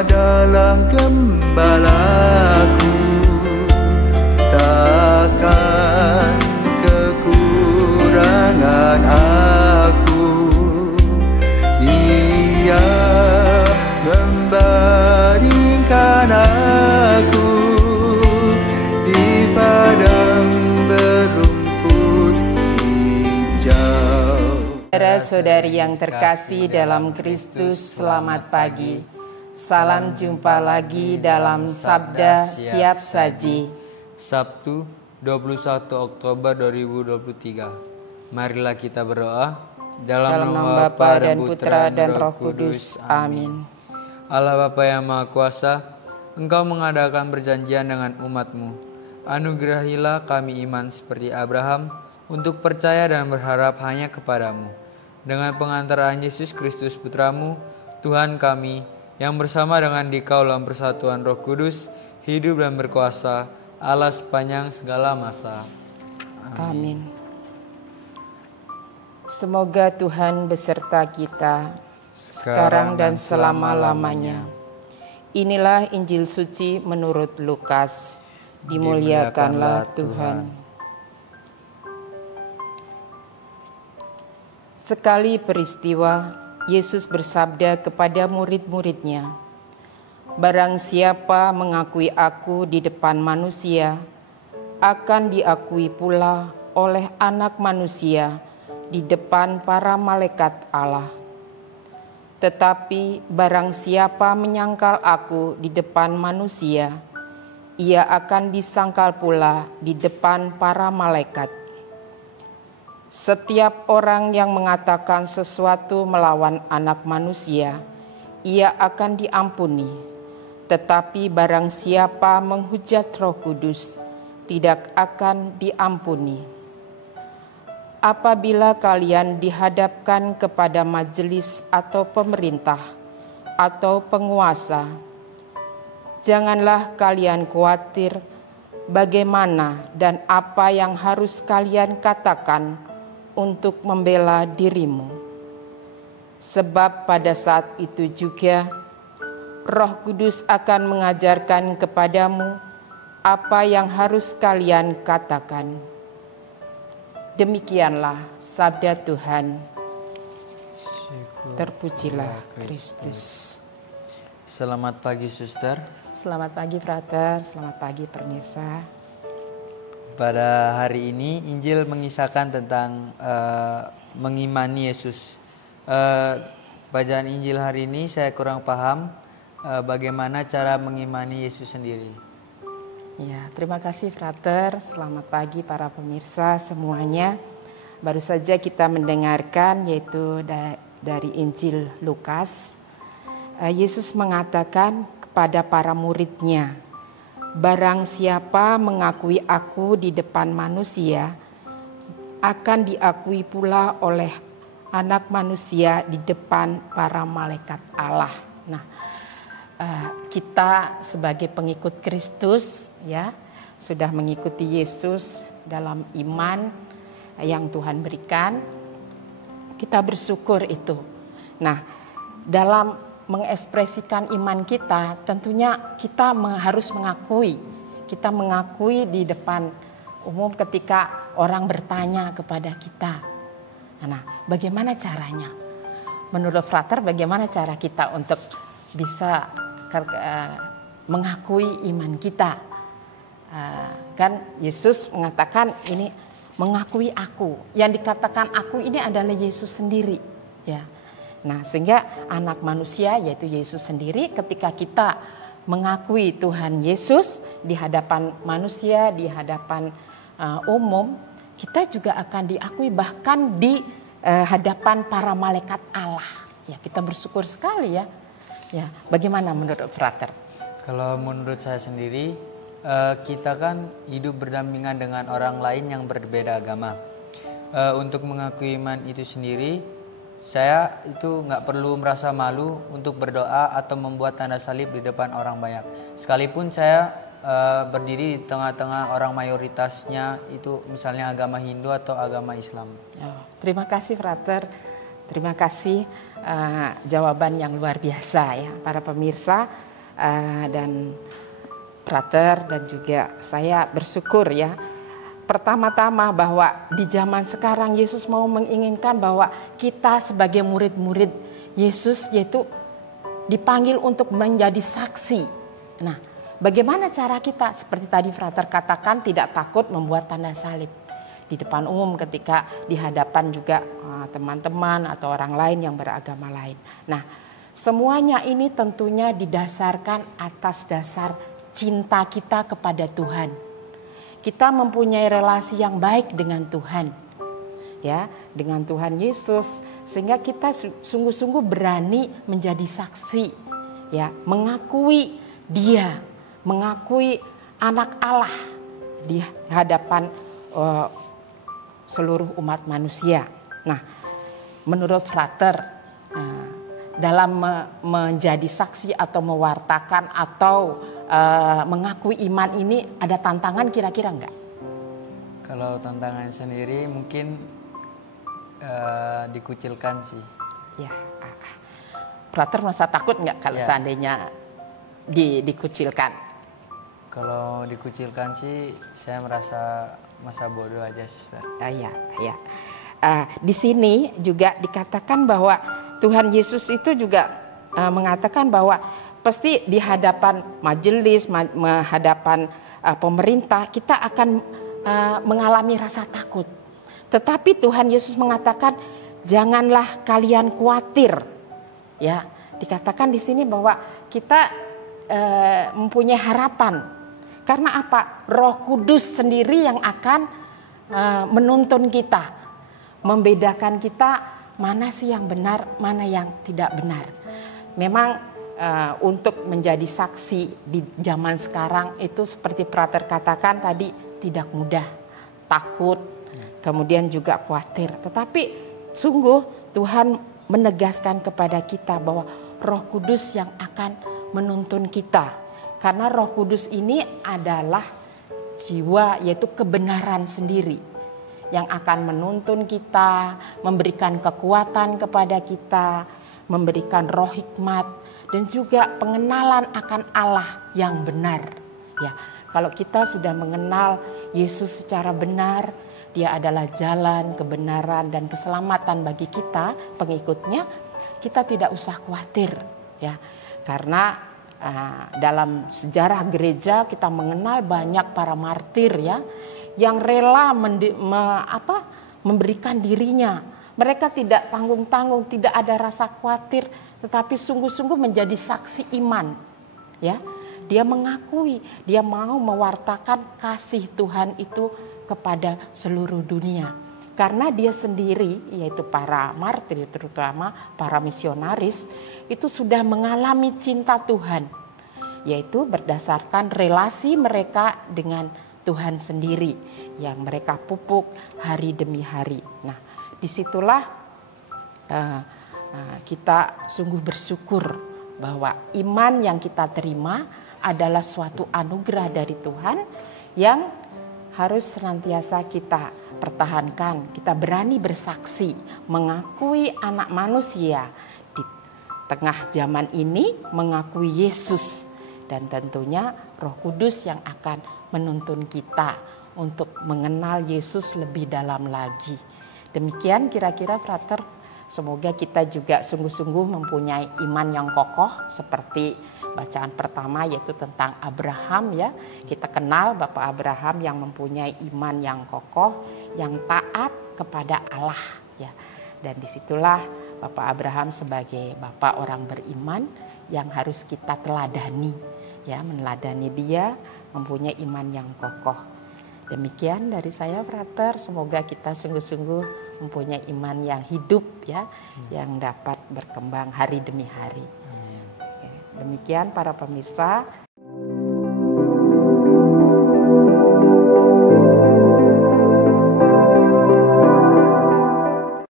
adalah gembalaku, takkan kekurangan aku. Ia membaringkan aku di padang berumput hijau. Saudara-saudari yang terkasih dalam Kristus, selamat pagi. Salam jumpa lagi dalam Sabda Siap Saji. Sabtu 21 Oktober 2023. Marilah kita berdoa. Dalam nama Bapa dan Putra dan Roh Kudus. Amin. Allah Bapa yang Maha Kuasa, Engkau mengadakan perjanjian dengan umat-Mu. Anugerahilah kami iman seperti Abraham untuk percaya dan berharap hanya kepadamu. Dengan pengantaran Yesus Kristus Putra-Mu, Tuhan kami, yang bersama dengan Dikau dalam persatuan Roh Kudus, hidup dan berkuasa, Allah sepanjang segala masa. Amin. Semoga Tuhan beserta kita, sekarang dan selama-lamanya. Inilah Injil suci menurut Lukas. Dimuliakanlah Tuhan. Sekali peristiwa, Yesus bersabda kepada murid-muridnya, "Barang siapa mengakui aku di depan manusia, akan diakui pula oleh Anak Manusia di depan para malaikat Allah. Tetapi barang siapa menyangkal aku di depan manusia, ia akan disangkal pula di depan para malaikat. Setiap orang yang mengatakan sesuatu melawan Anak Manusia, ia akan diampuni. Tetapi barang siapa menghujat Roh Kudus, tidak akan diampuni. Apabila kalian dihadapkan kepada majelis atau pemerintah atau penguasa, janganlah kalian khawatir bagaimana dan apa yang harus kalian katakan untuk membela dirimu. Sebab pada saat itu juga Roh Kudus akan mengajarkan kepadamu apa yang harus kalian katakan." Demikianlah sabda Tuhan. Terpujilah Kristus. Selamat pagi, Suster. Selamat pagi, Frater. Selamat pagi, pemirsa. Pada hari ini Injil mengisahkan tentang mengimani Yesus. Bacaan Injil hari ini saya kurang paham bagaimana cara mengimani Yesus sendiri. Ya, terima kasih Frater. Selamat pagi para pemirsa semuanya. Baru saja kita mendengarkan yaitu dari Injil Lukas. Yesus mengatakan kepada para muridnya, "Barang siapa mengakui aku di depan manusia, akan diakui pula oleh Anak Manusia di depan para malaikat Allah." Nah, kita sebagai pengikut Kristus ya sudah mengikuti Yesus dalam iman yang Tuhan berikan. Kita bersyukur itu. Nah, dalam mengekspresikan iman kita, tentunya kita harus mengakui. Kita mengakui di depan umum ketika orang bertanya kepada kita. Nah, bagaimana caranya? Menurut Frater, bagaimana cara kita untuk bisa mengakui iman kita? Kan Yesus mengatakan ini mengakui aku. Yang dikatakan aku ini adalah Yesus sendiri, ya. Nah, sehingga Anak Manusia yaitu Yesus sendiri, ketika kita mengakui Tuhan Yesus di hadapan manusia, di hadapan umum, kita juga akan diakui bahkan di hadapan para malaikat Allah. Ya, kita bersyukur sekali ya. Ya, bagaimana menurut Frater? Kalau menurut saya sendiri, kita kan hidup berdampingan dengan orang lain yang berbeda agama. Untuk mengakui iman itu sendiri, saya itu nggak perlu merasa malu untuk berdoa atau membuat tanda salib di depan orang banyak. Sekalipun saya berdiri di tengah-tengah orang mayoritasnya itu misalnya agama Hindu atau agama Islam. Terima kasih Frater. Terima kasih jawaban yang luar biasa ya para pemirsa. dan Frater dan juga saya bersyukur ya. Pertama-tama bahwa di zaman sekarang Yesus mau menginginkan bahwa kita sebagai murid-murid Yesus yaitu dipanggil untuk menjadi saksi. Nah, bagaimana cara kita? Seperti tadi Frater katakan, tidak takut membuat tanda salib di depan umum ketika di hadapan juga teman-teman atau orang lain yang beragama lain. Nah, semuanya ini tentunya didasarkan atas dasar cinta kita kepada Tuhan. Kita mempunyai relasi yang baik dengan Tuhan, ya, dengan Tuhan Yesus, sehingga kita sungguh-sungguh berani menjadi saksi, ya, mengakui Dia, mengakui anak Allah di hadapan seluruh umat manusia. Nah, menurut Frater, dalam menjadi saksi atau mewartakan atau mengakui iman ini ada tantangan kira-kira enggak? Kalau tantangan sendiri mungkin dikucilkan sih. Ya, Frater merasa takut enggak kalau seandainya dikucilkan? Kalau dikucilkan sih saya merasa masa bodoh aja, Sister. Ya. Di sini juga dikatakan bahwa Tuhan Yesus itu juga mengatakan bahwa pasti di hadapan majelis, hadapan pemerintah kita akan mengalami rasa takut. Tetapi Tuhan Yesus mengatakan janganlah kalian khawatir. Ya, dikatakan di sini bahwa kita mempunyai harapan. Karena apa? Roh Kudus sendiri yang akan menuntun kita, membedakan kita mana sih yang benar, mana yang tidak benar. Memang untuk menjadi saksi di zaman sekarang itu seperti Frater katakan tadi tidak mudah, takut, kemudian juga khawatir. Tetapi sungguh Tuhan menegaskan kepada kita bahwa Roh Kudus yang akan menuntun kita. Karena Roh Kudus ini adalah jiwa, yaitu kebenaran sendiri yang akan menuntun kita, memberikan kekuatan kepada kita, memberikan roh hikmat dan juga pengenalan akan Allah yang benar. Ya, kalau kita sudah mengenal Yesus secara benar, Dia adalah jalan, kebenaran dan keselamatan bagi kita, pengikutnya, kita tidak usah khawatir, ya. Karena dalam sejarah gereja kita mengenal banyak para martir, ya, yang rela memberikan dirinya. Mereka tidak tanggung-tanggung, tidak ada rasa khawatir, tetapi sungguh-sungguh menjadi saksi iman. Ya, dia mengakui, dia mau mewartakan kasih Tuhan itu kepada seluruh dunia. Karena dia sendiri, yaitu para martir, terutama para misionaris, itu sudah mengalami cinta Tuhan, yaitu berdasarkan relasi mereka dengan Tuhan sendiri yang mereka pupuk hari demi hari. Nah, disitulah kita sungguh bersyukur bahwa iman yang kita terima adalah suatu anugerah dari Tuhan yang harus senantiasa kita pertahankan. Kita berani bersaksi, mengakui anak manusia di tengah zaman ini, mengakui Yesus, dan tentunya Roh Kudus yang akan menuntun kita untuk mengenal Yesus lebih dalam lagi. Demikian kira-kira Frater, semoga kita juga sungguh-sungguh mempunyai iman yang kokoh seperti bacaan pertama, yaitu tentang Abraham, ya. Kita kenal Bapak Abraham yang mempunyai iman yang kokoh, yang taat kepada Allah, ya. Dan disitulah Bapak Abraham sebagai bapak orang beriman yang harus kita teladani, ya, meneladani dia mempunyai iman yang kokoh. Demikian dari saya, Frater. Semoga kita sungguh-sungguh mempunyai iman yang hidup, ya, yang dapat berkembang hari demi hari. Demikian para pemirsa.